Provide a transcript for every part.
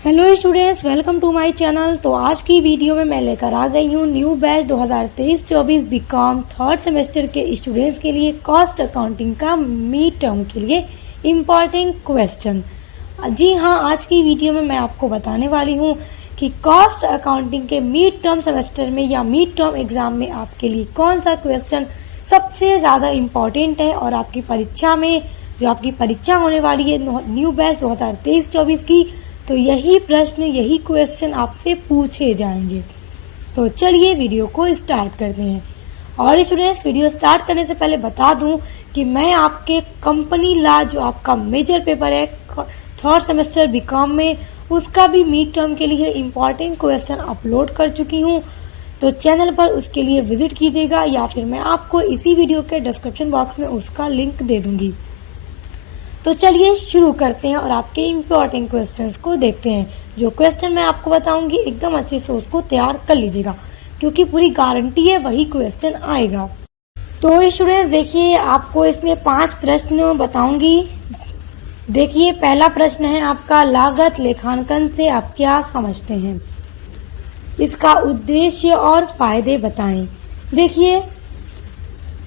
Hello students, welcome to my channel. तो आज की वीडियो में मैं लेकर आ गई हूँ new batch 2023-24 BCom third semester के स्टूडेंट्स के लिए कॉस्ट अकाउंटिंग का मिड टर्म के लिए इम्पॉर्टेंट क्वेश्चन। जी हाँ, आज की वीडियो में मैं आपको बताने वाली हूँ कि कॉस्ट अकाउंटिंग के मिड टर्म सेमेस्टर में या मिड टर्म एग्जाम में आपके लिए कौन सा क्वेश्चन सबसे ज़्यादा इम्पॉर्टेंट है और आपकी परीक्षा में जो आपकी परीक्षा होने वाली है न्यू बैच 2023-24 की, तो यही प्रश्न यही क्वेश्चन आपसे पूछे जाएंगे। तो चलिए वीडियो को स्टार्ट करते हैं। और स्टूडेंट्स, वीडियो स्टार्ट करने से पहले बता दूं कि मैं आपके कंपनी लॉ जो आपका मेजर पेपर है थर्ड सेमेस्टर बीकॉम में, उसका भी मिड टर्म के लिए इम्पॉर्टेंट क्वेश्चन अपलोड कर चुकी हूं। तो चैनल पर उसके लिए विजिट कीजिएगा या फिर मैं आपको इसी वीडियो के डिस्क्रिप्शन बॉक्स में उसका लिंक दे दूंगी। तो चलिए शुरू करते हैं और आपके इम्पोर्टेंट क्वेश्चंस को देखते हैं। जो क्वेश्चन मैं आपको बताऊंगी एकदम अच्छे से उसको तैयार कर लीजिएगा, क्योंकि पूरी गारंटी है वही क्वेश्चन आएगा। तो स्टूडेंट्स देखिए, आपको इसमें 5 प्रश्न बताऊंगी। देखिए, पहला प्रश्न है आपका, लागत लेखांकन से आप क्या समझते हैं, इसका उद्देश्य और फायदे बताएं। देखिए,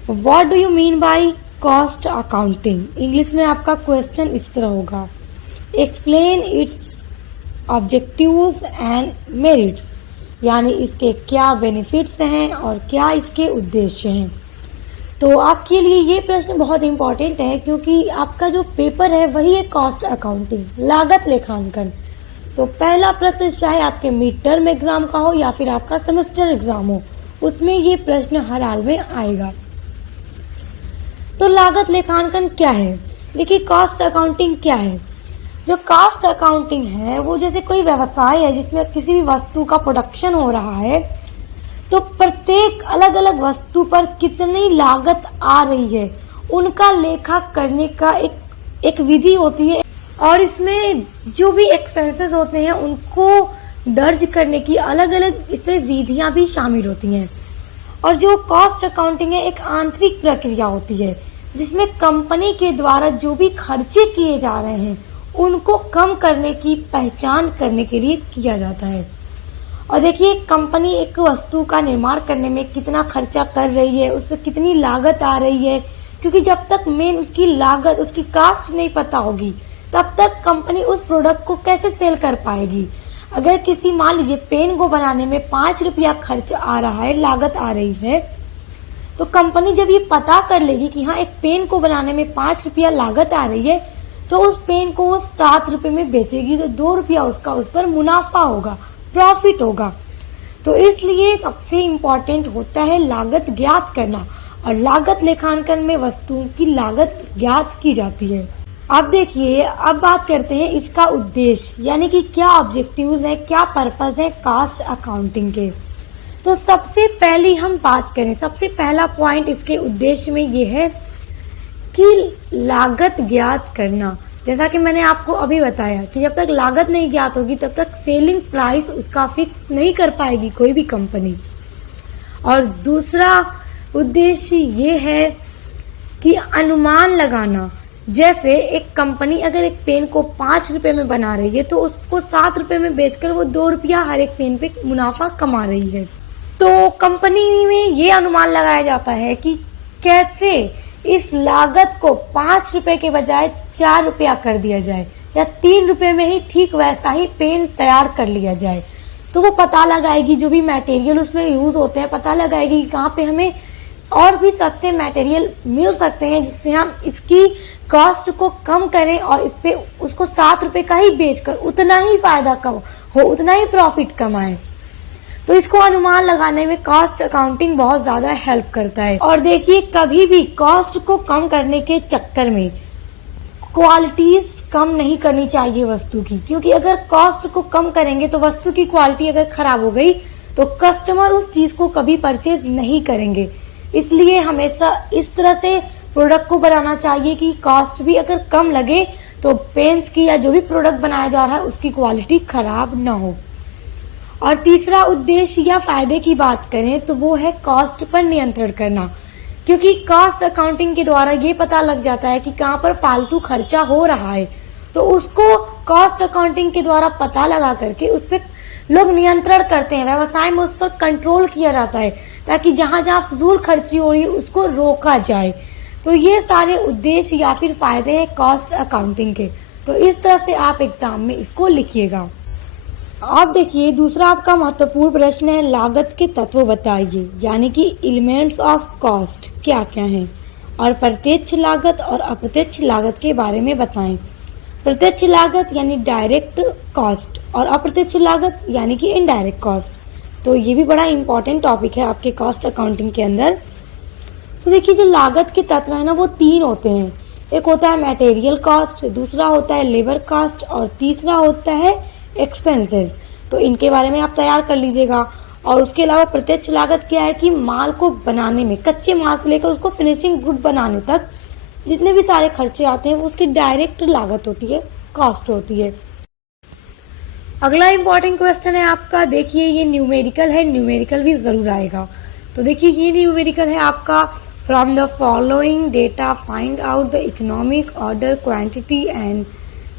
what do you mean by cost accounting. English में आपका क्वेश्चन इस तरह होगा, explain it's objectives and merits, यानी इसके क्या बेनिफिट्स हैं और क्या इसके उद्देश्य हैं। तो आपके लिए ये प्रश्न बहुत इंपॉर्टेंट है, क्योंकि आपका जो पेपर है वही है कॉस्ट अकाउंटिंग, लागत लेखांकन। तो पहला प्रश्न चाहे आपके मिड टर्म एग्जाम का हो या फिर आपका सेमेस्टर एग्जाम हो, उसमें ये प्रश्न हर हाल में आएगा। तो लागत लेखांकन क्या है? देखिए, कॉस्ट अकाउंटिंग क्या है। जो कॉस्ट अकाउंटिंग है वो जैसे कोई व्यवसाय है जिसमें किसी भी वस्तु का प्रोडक्शन हो रहा है, तो प्रत्येक अलग अलग वस्तु पर कितनी लागत आ रही है उनका लेखा करने का एक विधि होती है। और इसमें जो भी एक्सपेंसेस होते हैं उनको दर्ज करने की अलग अलग इसमें विधियां भी शामिल होती हैं। और जो कॉस्ट अकाउंटिंग है एक आंतरिक प्रक्रिया होती है जिसमें कंपनी के द्वारा जो भी खर्चे किए जा रहे हैं उनको कम करने की पहचान करने के लिए किया जाता है। और देखिए, कंपनी एक वस्तु का निर्माण करने में कितना खर्चा कर रही है, उस पर कितनी लागत आ रही है, क्योंकि जब तक मेन उसकी लागत उसकी कास्ट नहीं पता होगी तब तक कंपनी उस प्रोडक्ट को कैसे सेल कर पाएगी। अगर किसी मान लीजिए पेन को बनाने में 5 रुपया खर्च आ रहा है, लागत आ रही है, तो कंपनी जब ये पता कर लेगी कि हाँ एक पेन को बनाने में 5 रुपया लागत आ रही है, तो उस पेन को वो 7 रुपए में बेचेगी, तो 2 रुपया उसका उस पर मुनाफा होगा, प्रॉफिट होगा। तो इसलिए सबसे इम्पोर्टेंट होता है लागत ज्ञात करना, और लागत लेखांकन में वस्तुओं की लागत ज्ञात की जाती है। अब देखिए, अब बात करते हैं इसका उद्देश्य, यानी कि क्या ऑब्जेक्टिव्स है, क्या पर्पस है कॉस्ट अकाउंटिंग के। तो सबसे पहली हम बात करें, सबसे पहला पॉइंट इसके उद्देश्य में ये है कि लागत ज्ञात करना। जैसा कि मैंने आपको अभी बताया कि जब तक लागत नहीं ज्ञात होगी तब तक सेलिंग प्राइस उसका फिक्स नहीं कर पाएगी कोई भी कंपनी। और दूसरा उद्देश्य ये है कि अनुमान लगाना। जैसे एक कंपनी अगर एक पेन को 5 रुपए में बना रही है तो उसको 7 रुपए में बेचकर वो 2 रुपया हर एक पेन पे मुनाफा कमा रही है। तो कंपनी में ये अनुमान लगाया जाता है कि कैसे इस लागत को 5 रुपए के बजाय 4 रुपया कर दिया जाए, या 3 रुपए में ही ठीक वैसा ही पेन तैयार कर लिया जाए। तो वो पता लगाएगी, जो भी मटेरियल उसमें यूज होते हैं पता लगाएगी कि कहाँ पे हमें और भी सस्ते मटेरियल मिल सकते हैं जिससे हम इसकी कॉस्ट को कम करें और इस पे उसको 7 रुपए का ही बेचकर उतना ही फायदा कम हो, उतना ही प्रॉफिट कमाएं। तो इसको अनुमान लगाने में कॉस्ट अकाउंटिंग बहुत ज्यादा हेल्प करता है। और देखिए, कभी भी कॉस्ट को कम करने के चक्कर में क्वालिटीज कम नहीं करनी चाहिए वस्तु की, क्योंकि अगर कॉस्ट को कम करेंगे तो वस्तु की क्वालिटी अगर खराब हो गई तो कस्टमर उस चीज को कभी परचेज नहीं करेंगे। इसलिए हमेशा इस तरह से प्रोडक्ट को बनाना चाहिए कि कॉस्ट भी अगर कम लगे तो पेन्स की या जो भी प्रोडक्ट बनाया जा रहा है उसकी क्वालिटी खराब ना हो। और तीसरा उद्देश्य या फायदे की बात करें तो वो है कॉस्ट पर नियंत्रण करना, क्योंकि कॉस्ट अकाउंटिंग के द्वारा ये पता लग जाता है कि कहाँ पर फालतू खर्चा हो रहा है, तो उसको कॉस्ट अकाउंटिंग के द्वारा पता लगा करके उस पर लोग नियंत्रण करते हैं, व्यवसाय में उस पर कंट्रोल किया जाता है ताकि जहां जहां फजूल खर्ची हो रही है उसको रोका जाए। तो ये सारे उद्देश्य या फिर फायदे हैं कॉस्ट अकाउंटिंग के। तो इस तरह से आप एग्जाम में इसको लिखिएगा। आप देखिए दूसरा आपका महत्वपूर्ण प्रश्न है, लागत के तत्व बताइए, यानी कि एलिमेंट्स ऑफ कॉस्ट क्या क्या हैं, और प्रत्यक्ष लागत और अप्रत्यक्ष लागत के बारे में बताएं। प्रत्यक्ष लागत यानी डायरेक्ट कॉस्ट और अप्रत्यक्ष लागत यानी कि इनडायरेक्ट कॉस्ट। तो ये भी बड़ा इंपॉर्टेंट टॉपिक है आपके कॉस्ट अकाउंटिंग के अंदर। तो देखिए जो लागत के तत्व है ना वो 3 होते हैं। एक होता है मटेरियल कॉस्ट, दूसरा होता है लेबर कॉस्ट और तीसरा होता है एक्सपेंसेस। तो इनके बारे में आप तैयार कर लीजिएगा। और उसके अलावा प्रत्यक्ष लागत क्या है कि माल को बनाने में, कच्चे माल से लेकर उसको फिनिशिंग गुड बनाने तक जितने भी सारे खर्चे आते हैं उसकी डायरेक्ट लागत होती है, कॉस्ट होती है। अगला इंपॉर्टेंट क्वेश्चन है आपका, देखिए ये न्यूमेरिकल है, न्यूमेरिकल भी जरूर आएगा। तो देखिए ये न्यूमेरिकल है आपका, from the following data find out the economic order quantity and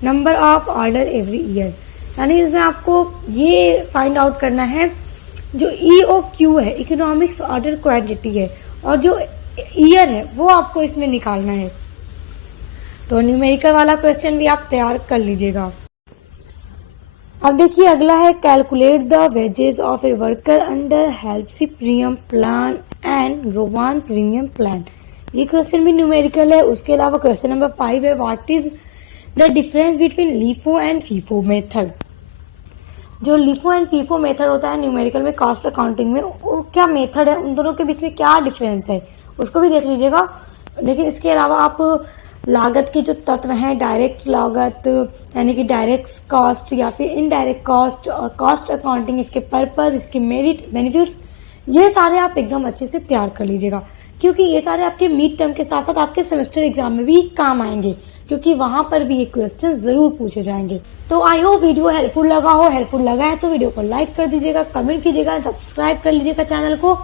number of order every year. यानी इसमें आपको ये फाइंड आउट करना है जो EOQ है, इकोनॉमिक्स ऑर्डर क्वांटिटी है, और जो ईयर है वो आपको इसमें निकालना है। तो न्यूमेरिकल वाला क्वेश्चन भी आप तैयार कर लीजिएगा। अब देखिए अगला है, calculate the wages of a worker under Halsey premium plan and Rowan premium plan. ये क्वेश्चन भी न्यूमेरिकल है। उसके अलावा क्वेश्चन नंबर 5 है, what is the difference between LIFO and FIFO method. जो LIFO एंड FIFO मेथड होता है numerical में, कॉस्ट अकाउंटिंग में, वो क्या मेथड है, उन दोनों के बीच में क्या डिफरेंस है उसको भी देख लीजिएगा। लेकिन इसके अलावा आप लागत के जो तत्व हैं, डायरेक्ट लागत यानी कि डायरेक्ट कॉस्ट या फिर इनडायरेक्ट कॉस्ट, और कॉस्ट अकाउंटिंग, इसके पर्पस, इसके मेरिट, बेनिफिट्स, ये सारे आप एकदम अच्छे से तैयार कर लीजिएगा, क्योंकि ये सारे आपके मिड टर्म के साथ साथ आपके सेमेस्टर एग्जाम में भी काम आएंगे, क्योंकि वहां पर भी ये क्वेश्चन जरूर पूछे जाएंगे। तो आई होप वीडियो हेल्पफुल लगा हो। हेल्पफुल लगा है तो वीडियो को लाइक कर दीजिएगा, कमेंट कीजिएगा, सब्सक्राइब कर लीजिएगा चैनल को,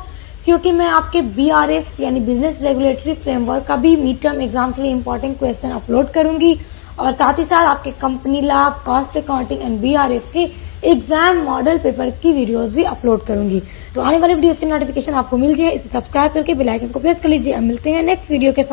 क्योंकि मैं आपके BRF यानी बिजनेस रेगुलेटरी फ्रेमवर्क का भी मिड टर्म एग्जाम के लिए इंपॉर्टेंट क्वेश्चन अपलोड करूंगी, और साथ ही साथ आपके company law, cost accounting and BRF के एग्जाम मॉडल पेपर की वीडियोस भी अपलोड करूंगी। तो आने वाले वीडियोस के नोटिफिकेशन आपको मिल जाए, इसे सब्सक्राइब करके बेल आइकन को प्रेस कर लीजिए। अब मिलते हैं नेक्स्ट वीडियो के साथ।